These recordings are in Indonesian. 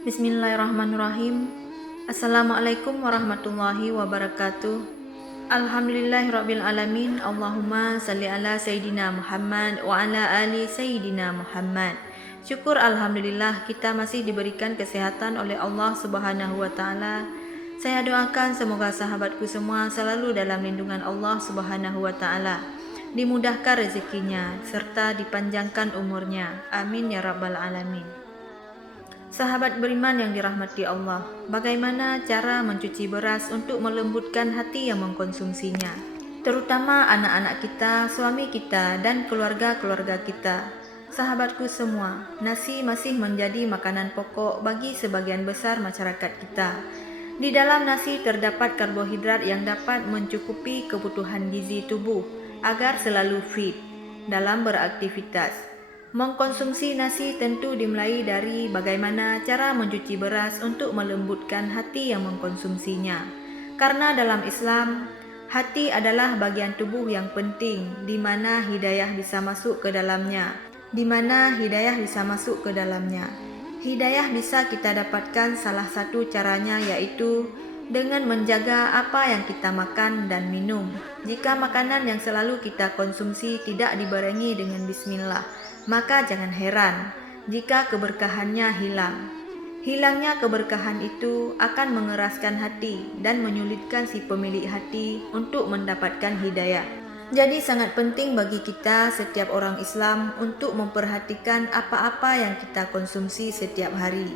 Bismillahirrahmanirrahim. Assalamualaikum warahmatullahi wabarakatuh. Alhamdulillahirabbil alamin. Allahumma salli ala Sayyidina Muhammad wa ala ali Sayyidina Muhammad. Syukur alhamdulillah kita masih diberikan kesehatan oleh Allah Subhanahu wa taala. Saya doakan semoga sahabatku semua selalu dalam lindungan Allah Subhanahu wa taala, dimudahkan rezekinya serta dipanjangkan umurnya. Amin ya rabbal alamin. Sahabat beriman yang dirahmati Allah, bagaimana cara mencuci beras untuk melembutkan hati yang mengkonsumsinya? Terutama anak-anak kita, suami kita, dan keluarga-keluarga kita. Sahabatku semua, nasi masih menjadi makanan pokok bagi sebagian besar masyarakat kita. Di dalam nasi terdapat karbohidrat yang dapat mencukupi kebutuhan gizi tubuh agar selalu fit dalam beraktivitas. Mengkonsumsi nasi tentu dimulai dari bagaimana cara mencuci beras untuk melembutkan hati yang mengkonsumsinya. Karena dalam Islam, hati adalah bagian tubuh yang penting di mana hidayah bisa masuk ke dalamnya. Hidayah bisa kita dapatkan salah satu caranya yaitu dengan menjaga apa yang kita makan dan minum. Jika makanan yang selalu kita konsumsi tidak dibarengi dengan bismillah, maka jangan heran jika keberkahannya hilang. Hilangnya keberkahan itu akan mengeraskan hati dan menyulitkan si pemilik hati untuk mendapatkan hidayah. Jadi sangat penting bagi kita setiap orang Islam untuk memperhatikan apa-apa yang kita konsumsi setiap hari.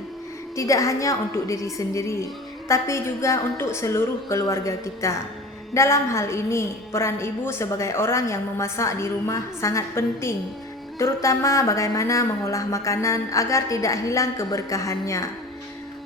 Tidak hanya untuk diri sendiri, tapi juga untuk seluruh keluarga kita. Dalam hal ini, peran ibu sebagai orang yang memasak di rumah sangat penting, terutama bagaimana mengolah makanan agar tidak hilang keberkahannya.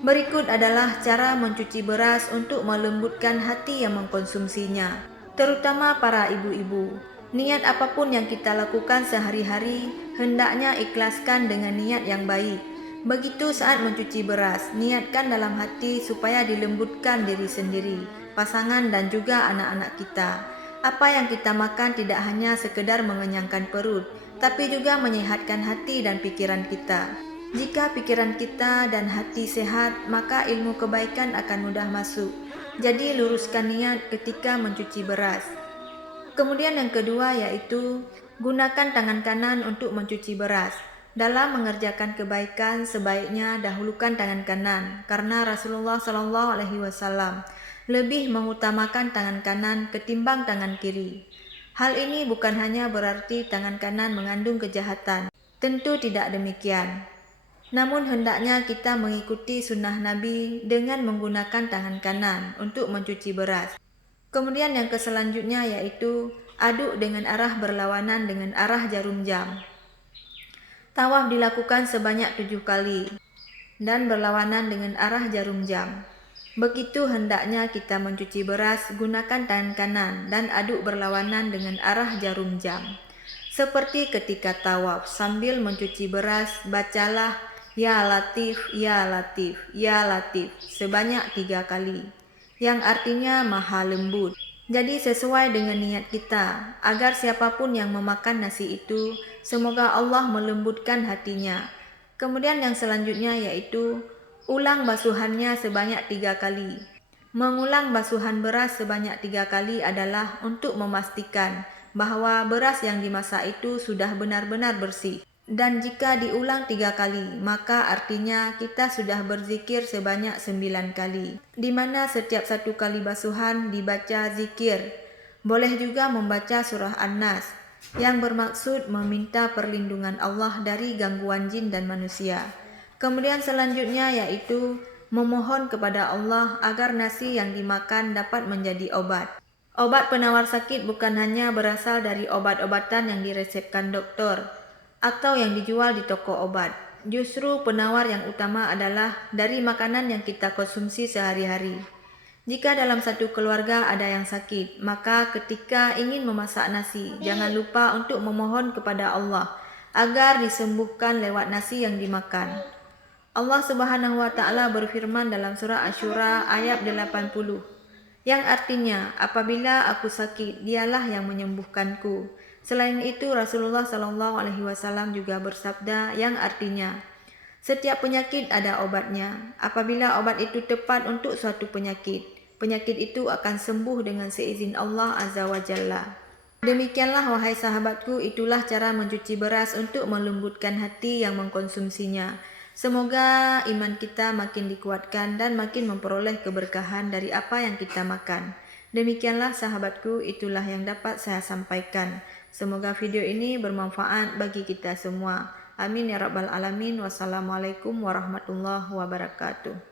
Berikut adalah cara mencuci beras untuk melembutkan hati yang mengkonsumsinya, terutama para ibu-ibu. Niat apapun yang kita lakukan sehari-hari, hendaknya ikhlaskan dengan niat yang baik. Begitu saat mencuci beras, niatkan dalam hati supaya dilembutkan diri sendiri, pasangan dan juga anak-anak kita. Apa yang kita makan tidak hanya sekedar mengenyangkan perut, tapi juga menyehatkan hati dan pikiran kita. Jika pikiran kita dan hati sehat, maka ilmu kebaikan akan mudah masuk. Jadi luruskan niat ketika mencuci beras. Kemudian yang kedua yaitu gunakan tangan kanan untuk mencuci beras. Dalam mengerjakan kebaikan sebaiknya dahulukan tangan kanan, karena Rasulullah SAW lebih mengutamakan tangan kanan ketimbang tangan kiri. Hal ini bukan hanya berarti tangan kanan mengandung kejahatan. Tentu tidak demikian. Namun hendaknya kita mengikuti sunnah Nabi dengan menggunakan tangan kanan untuk mencuci beras. Kemudian yang selanjutnya yaitu aduk dengan arah berlawanan dengan arah jarum jam. Tawaf dilakukan sebanyak 7 kali dan berlawanan dengan arah jarum jam. Begitu hendaknya kita mencuci beras, gunakan tangan kanan dan aduk berlawanan dengan arah jarum jam. Seperti ketika tawaf, sambil mencuci beras, bacalah Ya Latif, Ya Latif, Ya Latif sebanyak 3 kali, yang artinya Maha Lembut. Jadi sesuai dengan niat kita, agar siapapun yang memakan nasi itu, semoga Allah melembutkan hatinya. Kemudian yang selanjutnya yaitu ulang basuhannya sebanyak 3 kali. Mengulang basuhan beras sebanyak 3 kali adalah untuk memastikan bahwa beras yang dimasak itu sudah benar-benar bersih. Dan jika diulang 3 kali, maka artinya kita sudah berzikir sebanyak 9 kali, di mana setiap 1 kali basuhan dibaca zikir. Boleh juga membaca surah An-Nas, yang bermaksud meminta perlindungan Allah dari gangguan jin dan manusia. Kemudian selanjutnya yaitu memohon kepada Allah agar nasi yang dimakan dapat menjadi obat. Obat penawar sakit bukan hanya berasal dari obat-obatan yang diresepkan dokter atau yang dijual di toko obat. Justru penawar yang utama adalah dari makanan yang kita konsumsi sehari-hari. Jika dalam satu keluarga ada yang sakit, maka ketika ingin memasak nasi, jangan lupa untuk memohon kepada Allah agar disembuhkan lewat nasi yang dimakan. Allah Subhanahu wa taala berfirman dalam surah Asy-Syura ayat 80, yang artinya, apabila aku sakit, dialah yang menyembuhkanku. Selain itu, Rasulullah SAW juga bersabda yang artinya, Setiap penyakit ada obatnya. Apabila obat itu tepat untuk suatu penyakit, penyakit itu akan sembuh dengan seizin Allah Azza wa Jalla. Demikianlah wahai sahabatku, itulah cara mencuci beras untuk melembutkan hati yang mengkonsumsinya. Semoga iman kita makin dikuatkan dan makin memperoleh keberkahan dari apa yang kita makan. Demikianlah sahabatku, itulah yang dapat saya sampaikan. Semoga video ini bermanfaat bagi kita semua. Amin ya rabbal alamin. Wassalamualaikum warahmatullahi wabarakatuh.